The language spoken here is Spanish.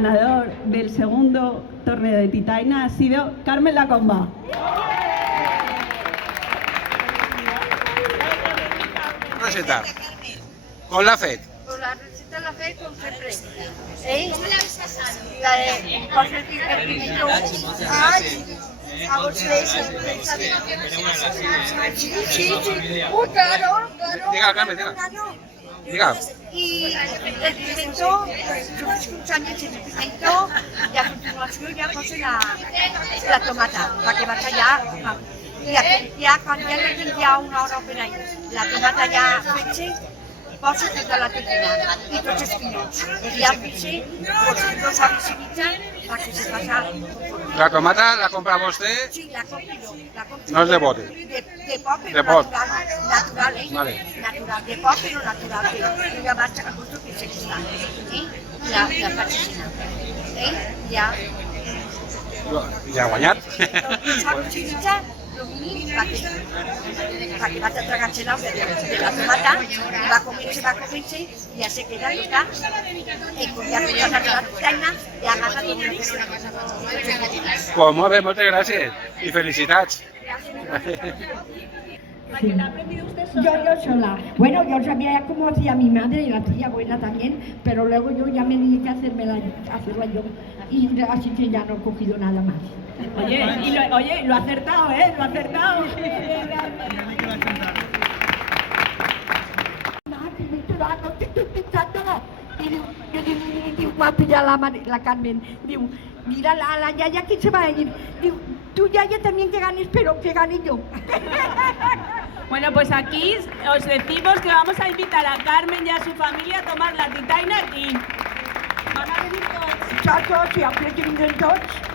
ganador del segundo torneo de Titaina ha sido Carmen Lacomba. Receta. Con la FED. Con la receta de la fe con siempre. La de coger el pimiento. Ay, a vosotros. Sí, sí. Claro. Diga, Carmen, diga. Diga. Y el pimiento, pues años el pimiento, y a continuación ya puse la tomata, para que vaya ya. Ya cuando ya le di ya una hora por ahí, la tomata ya fecha, poso tota la tequila y tots els pinyons. I ja fecha, pues dos hores y mitja, para que se pasa. La tomata la compra vostè? Sí, la compro yo. No es de bote. De pot, De però pot. natural, Vale. Natural, de pot però natural. Jo ja vaig a gusto que se està. La faig així. Ja. Ja ha guanyat. Dos i mitja, lo mínim, perquè vaig a tragar-se de la tomata, va començar, i ja se queda tota, i com ja no hi ha la feina, ja agafa tot el que Pues molt bé, moltes gràcies i felicitats. Yo sola. Bueno, yo sabía cómo hacía mi madre y la tía abuela también, pero luego yo ya me dediqué a hacerla yo. Y así que ya no he cogido nada más. Oye, lo ha acertado, ¿eh? Lo ha acertado. I diu, m'ha pillat la Carmen, diu, mira la yaya que se va a ir, diu, tu yaya también que ganes, pero que gane yo. Bueno, pues aquí os decimos que vamos a invitar a Carmen y a su familia a tomar la Titaina aquí. Van a venir todos. Muchachos, siempre que vienen tots.